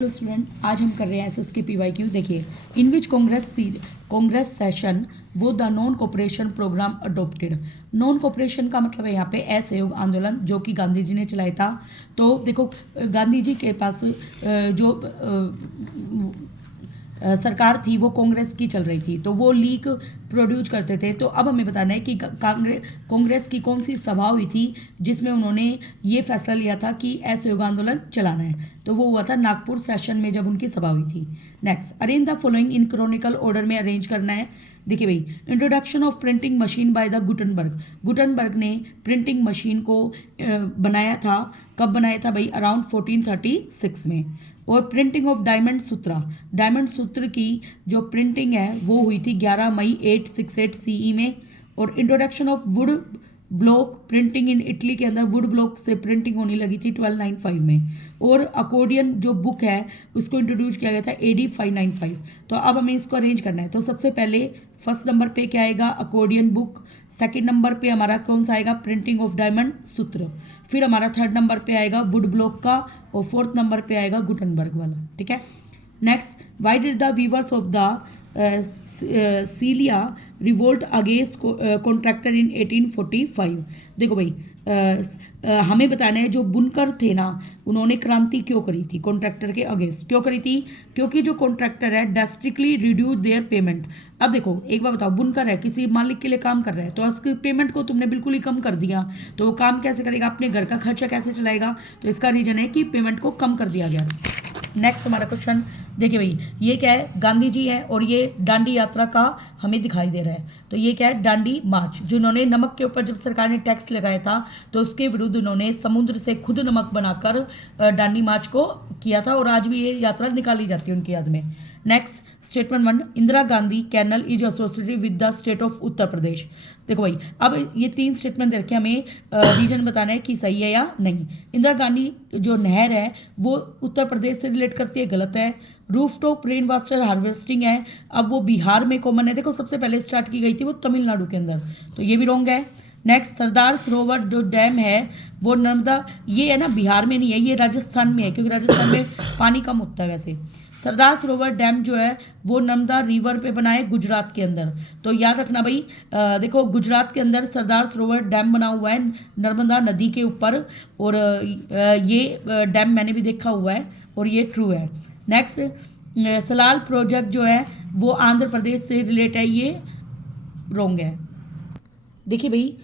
Hello student, आज हम कर रहे हैं एसएस के PYQ। देखिए, इन विच कांग्रेस सेशन वो the non cooperation programme adopted. Non cooperation का मतलब है यहाँ पे असहयोग आंदोलन जो कि गांधी जी ने चलाया था। तो देखो, गांधी जी के पास जो सरकार थी वो कांग्रेस की चल रही थी, तो वो लीक प्रोड्यूस करते थे। तो अब हमें बताना है कि कांग्रेस की कौन सी सभा हुई थी जिसमें उन्होंने ये फैसला लिया था कि असहयोग आंदोलन चलाना है। तो वो हुआ था नागपुर सेशन में जब उनकी सभा हुई थी। Next, arrange the following in chronicle order में अरेंज करना है। देखिए भाई, introduction of printing machine by the Gutenberg ने प्रिंटिंग मशीन को बनाया था। कब बनाया था भाई? अराउंड 1436 में। और प्रिंटिंग ऑफ डायमंड सूत्र की जो प्रिंटिंग है वो हुई थी 11 मई 868 CE में। और introduction of would block printing in Italy के अंदर वुड ब्लॉक से प्रिंटिंग होने लगी थी 1295 में। और अकॉर्डियन जो बुक है उसको इंट्रोड्यूस किया गया था AD 595। तो अब हमें इसको अरेंज करना है। तो सबसे पहले फर्स्ट नंबर पे क्या आएगा? Accordion book. सेकंड नंबर पे हमारा कौन सा आएगा? प्रिंटिंग ऑफ डायमंड सूत्र। फिर हमारा थर्ड नंबर पे आएगा वुड ब्लॉक का, और फोर्थ नंबर पे आएगा गुटनबर्ग वाला। ठीक है। Next, why did the weavers of the Silesia revolt against contractor in 1845। देखो भाई, हमें बताना है जो बुनकर थे ना, उन्होंने क्रांति क्यों करी थी? कॉन्ट्रैक्टर के अगेंस्ट क्यों करी थी? क्योंकि जो कॉन्ट्रैक्टर है ड्रास्टिकली रिड्यूस देयर पेमेंट। अब देखो, एक बार बताओ, बुनकर है, किसी मालिक के लिए काम कर रहा है, तो उसकी पेमेंट को तुमने बिल्कुल ही कम कर दिया, तो वो काम कैसे करेगा? अपने घर का खर्चा कैसे चलाएगा? तो इसका रीजन है कि पेमेंट को कम कर दिया गया। नेक्स्ट हमारा क्वेश्चन देखिए भाई, ये क्या है? गांधी जी है और ये दांडी यात्रा का हमें दिखाई दे रहा है। तो ये क्या है? दांडी मार्च। जिन्होंने नमक के ऊपर जब सरकार ने टैक्स लगाया था तो उसके विरुद्ध उन्होंने समुद्र से खुद नमक बनाकर दांडी मार्च को किया था, और आज भी ये यात्रा निकाली जाती है उनकी याद में। Next, statement 1, Indira Gandhi canal is associated with the state of Uttar Pradesh. देखो भाई, अब ये तीन स्टेटमेंट दे रखे, हमें रीजन बताना है कि सही है या नहीं। इंदिरा गांधी जो नहर है वो उत्तर प्रदेश से रिलेट करती है, गलत है। Roof top rain water harvesting है, अब वो बिहार में कॉमन है। देखो, सबसे पहले स्टार्ट की गई थी वो तमिलनाडु के अंदर, तो ये भी रॉन्ग है। नेक्स्ट, सरदार सरोवर जो डैम है वो नर्मदा, ये है ना, बिहार में नहीं है, ये राजस्थान में है, क्योंकि राजस्थान में पानी कम होता है। वैसे सरदार सरोवर डैम जो है वो नर्मदा रिवर पे बना है गुजरात के अंदर। तो याद रखना भाई, देखो, गुजरात के अंदर सरदार सरोवर डैम बना हुआ है नर्मदा नदी के ऊपर, और ये डैम मैंने भी देखा हुआ है और ये ट्रू है। नेक्स्ट, सलाल प्रोजेक्ट जो है वो आंध्र प्रदेश से रिलेट है, ये रॉन्ग है। देखिए भाई,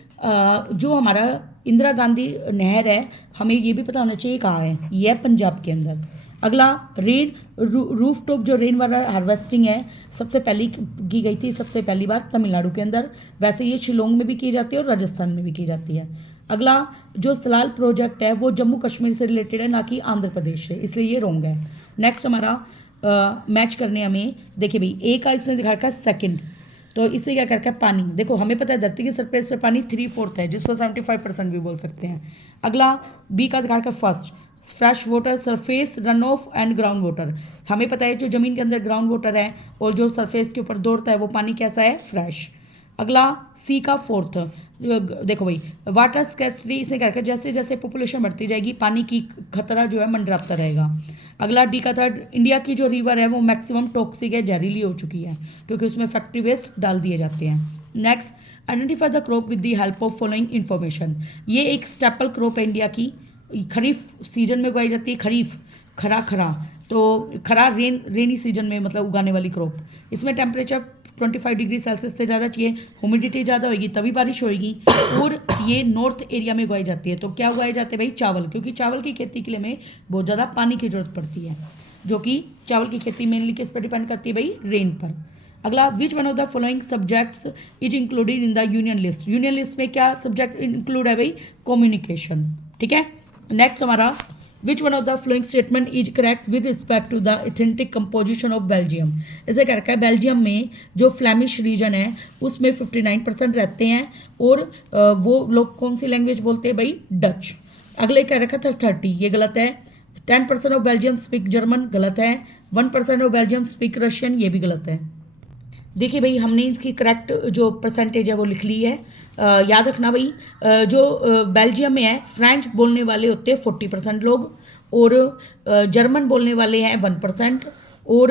जो हमारा इंदिरा गांधी नहर है, हमें ये भी पता होना चाहिए कहाँ है। ये है पंजाब के अंदर। अगला, रूफ टॉप जो रेन वाटर हार्वेस्टिंग है, सबसे पहली की गई थी सबसे पहली बार तमिलनाडु के अंदर। वैसे ये शिलोंग में भी की जाती है और राजस्थान में भी की जाती है। अगला, जो सलाल प्रोजेक्ट है वो जम्मू कश्मीर से रिलेटेड है, ना कि आंध्र प्रदेश से, इसलिए ये रॉन्ग है। नेक्स्ट हमारा मैच करने हमें, देखिए भाई, ए का इसने दिखा रखा है सेकेंड, तो इससे क्या करके पानी। देखो, हमें पता है धरती की सरफेस पे पानी 3/4 है, जिसको 75% भी बोल सकते हैं। अगला, बी का दिखा रखा है first, fresh water surface run of and ground water. हमें पता है जो जमीन के अंदर ग्राउंड वाटर है और जो सरफेस के ऊपर दौड़ता है वो पानी कैसा है? फ्रेश। अगला, सी का फोर्थ, देखो भाई, वाटर स्कैर्सिटी, इसने क्या रखा है, जैसे जैसे पॉपुलेशन बढ़ती जाएगी पानी की खतरा जो है मंडराता रहेगा। अगला, डी का थर्ड, इंडिया की जो रिवर है वो मैक्सिमम टॉक्सिक है, जहरीली हो चुकी है, क्योंकि उसमें फैक्ट्री वेस्ट डाल दिए जाते हैं। Next, identify the crop with the help of following information. ये एक स्टेपल क्रॉप है इंडिया की, खरीफ सीजन में उगाई जाती है। खरीफ, खरा, तो खरा रेनी सीजन में मतलब उगाने वाली क्रॉप। इसमें टेम्परेचर 25 डिग्री सेल्सियस से ज़्यादा चाहिए, ह्यूमिडिटी ज़्यादा होगी तभी बारिश होगी, और ये नॉर्थ एरिया में उगाई जाती है। तो क्या उगाए जाते हैं भाई? चावल, क्योंकि चावल की खेती के लिए हमें बहुत ज़्यादा पानी की जरूरत पड़ती है, जो कि चावल की खेती मेनली किस पर डिपेंड करती है भाई? रेन पर। अगला, विच one of the following subjects is included in the union list. Union list में क्या सब्जेक्ट इंक्लूड है भाई? कम्युनिकेशन। ठीक है। नेक्स्ट हमारा, which one of the following statement is correct with respect to the authentic composition of Belgium. ऐसे क्या रखा है? बेल्जियम में जो फ्लैमिश रीजन है उसमें 59% रहते हैं, और वो लोग कौन सी लैंग्वेज बोलते हैं भाई? डच। अगले क्या रखा था? 30, ये गलत है। 10% ऑफ बेल्जियम स्पीक जर्मन, गलत है। 1% ऑफ बेल्जियम स्पीक रशियन, ये भी गलत है। देखिए भाई, हमने इसकी करेक्ट जो परसेंटेज है वो लिख ली है। याद रखना भाई, जो बेल्जियम में है फ्रेंच बोलने वाले होते हैं 40% लोग, और जर्मन बोलने वाले हैं 1%, और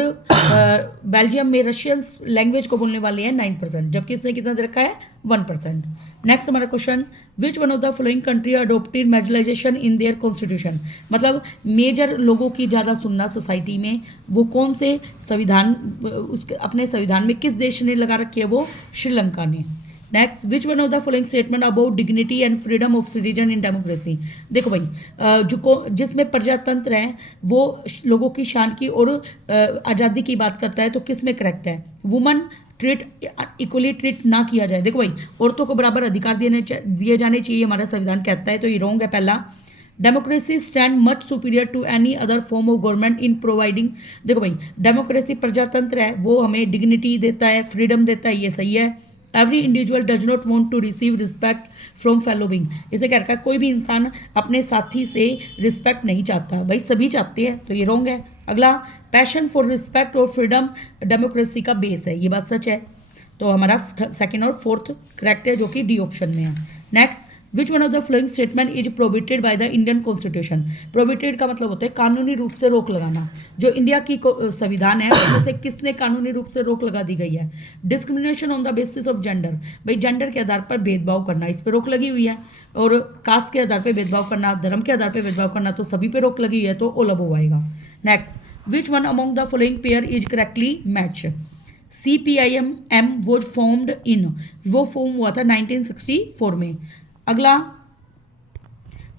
बेल्जियम में रशियन लैंग्वेज को बोलने वाले हैं 9%, जबकि इसने कितना दे रखा है 1%। नेक्स्ट हमारा question, which one of the following country adopted majoritarianism in their constitution, मतलब मेजर लोगों की ज़्यादा सुनना सोसाइटी में, वो कौन से संविधान, उसके अपने संविधान में किस देश ने लगा रखी है, वो श्रीलंका ने। Next, which one of the following statement about dignity and freedom of citizen in democracy, देखो भाई जिसमें प्रजातंत्र है वो लोगों की शान की और आज़ादी की बात करता है, तो किस में करेक्ट है, वुमन ट्रीट इक्वली ट्रीट ना किया जाए, देखो भाई औरतों को बराबर अधिकार दिए जाने चाहिए, हमारा संविधान कहता है, तो ये रॉन्ग है पहला। Democracy stand much superior to any other form of government in providing, देखो भाई डेमोक्रेसी प्रजातंत्र है वो हमें डिग्निटी देता है, फ्रीडम देता है, ये सही है। Every individual does not want to receive respect from fellow being, इसे कह रखा है कोई भी इंसान अपने साथी से रिस्पेक्ट नहीं चाहता, भाई सभी चाहते हैं, तो ये रॉन्ग है। अगला, पैशन फॉर रिस्पेक्ट और फ्रीडम डेमोक्रेसी का बेस है, ये बात सच है, तो हमारा सेकंड और फोर्थ करेक्ट है, जो कि डी ऑप्शन में है। Next, which one of the following statement is prohibited by the Indian constitution, prohibited का मतलब होता है कानूनी रूप से रोक लगाना, जो इंडिया की संविधान है उसमें से किसने कानूनी रूप से रोक लगा दी गई है, discrimination on the basis of gender, भाई जेंडर के आधार पर भेदभाव करना, इस पर रोक लगी हुई है, और कास्ट के आधार पर भेदभाव करना, धर्म के आधार पर भेदभाव करना, तो सभी पे रोक लगी हुई है, तो ओलबो आएगा। Next, which one among the following pair is correctly match, CPIM was formed in, वो फॉर्म हुआ था 1964 में। अगला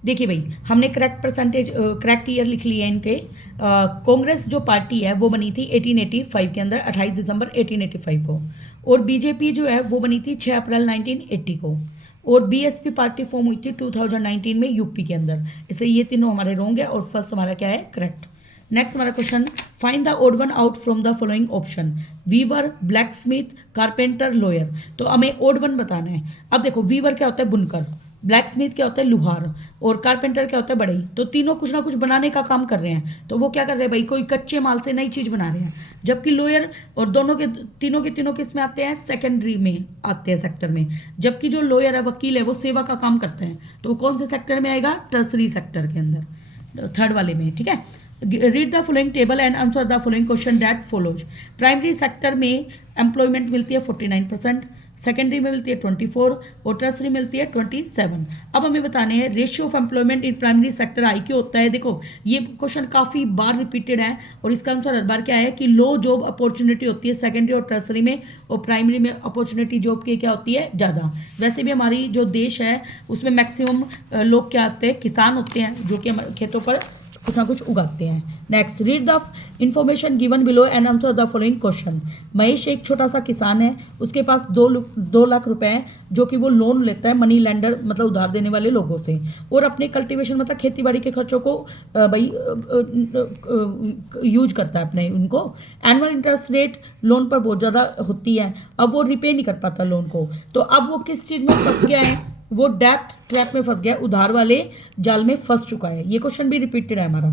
देखिए भाई, हमने करेक्ट परसेंटेज करेक्ट ईयर लिख लिए हैं इनके। कांग्रेस जो पार्टी है वो बनी थी 1885 के अंदर, 28 दिसंबर 1885 को, और बीजेपी जो है वो बनी थी 6 अप्रैल 1980 को, और BSP पार्टी फॉर्म हुई थी 2019 में यूपी के अंदर। इसे ये तीनों हमारे रॉन्ग है, और फर्स्ट हमारा क्या है, करेक्ट। नेक्स्ट हमारा question, find the odd one out from the following option, weaver, blacksmith, carpenter, lawyer, तो हमें ओड वन बताना है। अब देखो, वीवर क्या होता है, बुनकर, ब्लैक स्मिथ क्या होता है, लुहार, और कारपेंटर क्या होता है, बढ़ई, तो तीनों कुछ ना कुछ बनाने का काम कर रहे हैं, तो वो क्या कर रहे हैं भाई, कोई कच्चे माल से नई चीज़ बना रहे हैं। जबकि लॉयर और दोनों के तीनों किस में आते हैं, सेकेंडरी में आते हैं, सेक्टर में। जबकि जो लॉयर है, वकील है, वो सेवा का काम करते हैं, तो वो कौन से सेक्टर में आएगा, टर्सरी सेक्टर के अंदर, थर्ड वाले में, ठीक है। Read the following table and answer the following question that follows, primary sector में एम्प्लॉयमेंट मिलती है 49%, सेकेंडरी में मिलती है 24, और टर्सरी मिलती है 27। अब हमें बताने हैं ratio of employment in primary sector आई क्यों होता है। देखो ये क्वेश्चन काफ़ी बार रिपीटेड है, और इसका आंसर हर बार क्या है कि लो जॉब अपॉर्चुनिटी होती है सेकेंडरी और टर्सरी में, और प्राइमरी में अपॉर्चुनिटी जॉब की क्या होती है, ज़्यादा। वैसे भी हमारी जो देश है उसमें मैक्सिमम लोग क्या होते हैं, किसान होते हैं, जो कि हमारे खेतों पर कुछ ना कुछ उगाते हैं। Next, read the information given below and answer the following question. Mahesh एक छोटा सा किसान है, उसके पास 2 लाख रुपए हैं, जो कि वो लोन लेता है मनी लेंडर, मतलब उधार देने वाले लोगों से, और अपने कल्टीवेशन मतलब खेती बाड़ी के खर्चों को भाई यूज करता है अपने उनको। एनुअल इंटरेस्ट रेट लोन पर बहुत ज़्यादा होती है, अब वो रिपे नहीं कर पाता लोन को, तो अब वो किस चीज़ में फंस गया है, वो डेप्थ ट्रैप में फंस गया, उधार वाले जाल में फंस चुका है। ये क्वेश्चन भी रिपीटेड है हमारा।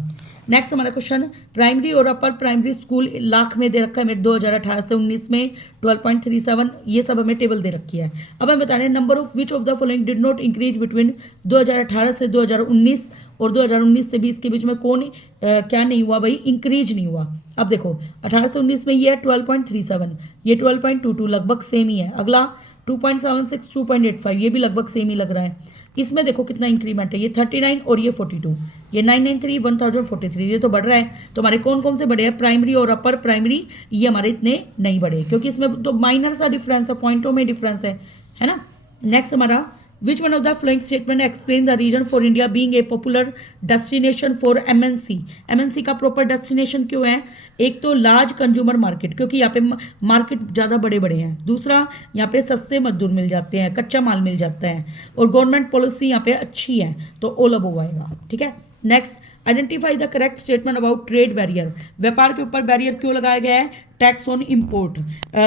नेक्स्ट हमारा क्वेश्चन, प्राइमरी और अपर प्राइमरी स्कूल लाख में दे रखा है मेरे 2018 से 19 में 12.37, ये सब हमें टेबल दे रखी है। अब हम बताने number of which of the following did not increase between 2018 से 2019 और 2019 से 20 के बीच में कौन क्या नहीं हुआ भाई, इंक्रीज नहीं हुआ। अब देखो 18 से 19 में ये है 12.37, ये 12.22, लगभग सेम ही है। अगला 2.76, 2.85, ये भी लगभग सेम ही लग रहा है। इसमें देखो कितना इंक्रीमेंट है, ये 39 और ये 42, ये 993, 1043, ये तो बढ़ रहा है। तो हमारे कौन कौन से बढ़े हैं, प्राइमरी और अपर प्राइमरी, ये हमारे इतने नहीं बढ़े, क्योंकि इसमें तो माइनर सा डिफरेंस है, पॉइंटों में डिफरेंस है ना। नेक्स्ट हमारा, which one of the following statement explain the reason for India being a popular destination for MNC का प्रॉपर डेस्टिनेशन क्यों है। एक तो लार्ज कंज्यूमर मार्केट, क्योंकि यहाँ पे मार्केट ज़्यादा बड़े बड़े हैं। दूसरा, यहाँ पे सस्ते मजदूर मिल जाते हैं, कच्चा माल मिल जाता है, और गवर्नमेंट पॉलिसी यहाँ पे अच्छी है, तो ओ लबो आएगा, ठीक है। Next, identify the correct statement about trade barrier, व्यापार के ऊपर बैरियर क्यों लगाया गया है, टैक्स ऑन इम्पोर्ट।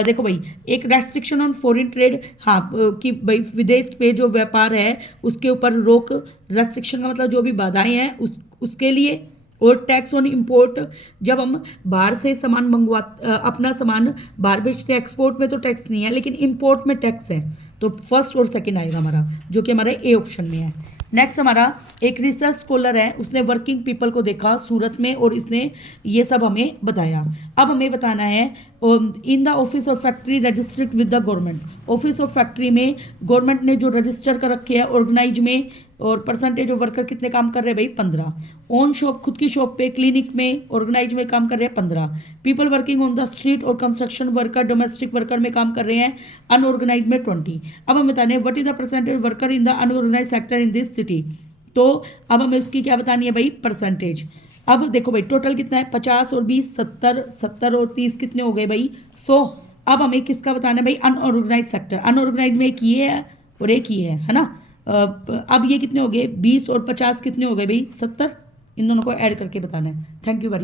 देखो भाई, एक रेस्ट्रिक्शन ऑन फॉरेन ट्रेड, हाँ कि भाई विदेश पे जो व्यापार है उसके ऊपर रोक, रेस्ट्रिक्शन का मतलब जो भी बाधाएं हैं उसके लिए, और टैक्स ऑन इम्पोर्ट, जब हम बाहर से सामान अपना सामान बाहर बेचते हैं, एक्सपोर्ट में तो टैक्स नहीं है, लेकिन इम्पोर्ट में टैक्स है, तो फर्स्ट और सेकंड आएगा हमारा, जो कि हमारे ए ऑप्शन में है। नेक्स्ट हमारा एक रिसर्च स्कॉलर है, उसने वर्किंग पीपल को देखा सूरत में और इसने ये सब हमें बताया। अब हमें बताना है in the office of factory registered with the government. Office of factory में गवर्नमेंट ने जो रजिस्टर कर रखे है ऑर्गेनाइज में, और परसेंटेज ऑफ वर्कर कितने काम कर रहे हैं भाई 15। ऑन शॉप खुद की शॉप पे, क्लिनिक में, ऑर्गेनाइज में काम कर रहे हैं 15। People working on the street और कंस्ट्रक्शन वर्कर, डोमेस्टिक वर्कर में काम कर रहे हैं अनऑर्गेनाइज में 20। अब हम बताने what is the percentage worker in the unorganised sector in this city. तो अब हमें उसकी क्या बतानी है भाई परसेंटेज। अब देखो भाई टोटल कितना है 50 और 20 70, 70 और 30 कितने हो गए भाई 100। अब हमें किसका बताना है भाई अनऑर्गेनाइज सेक्टर। अनऑर्गेनाइज में एक ये है और एक ये है ना। अब ये कितने हो गए 20 और 50 कितने हो गए भाई 70। इन दोनों को ऐड करके बताना है। Thank you very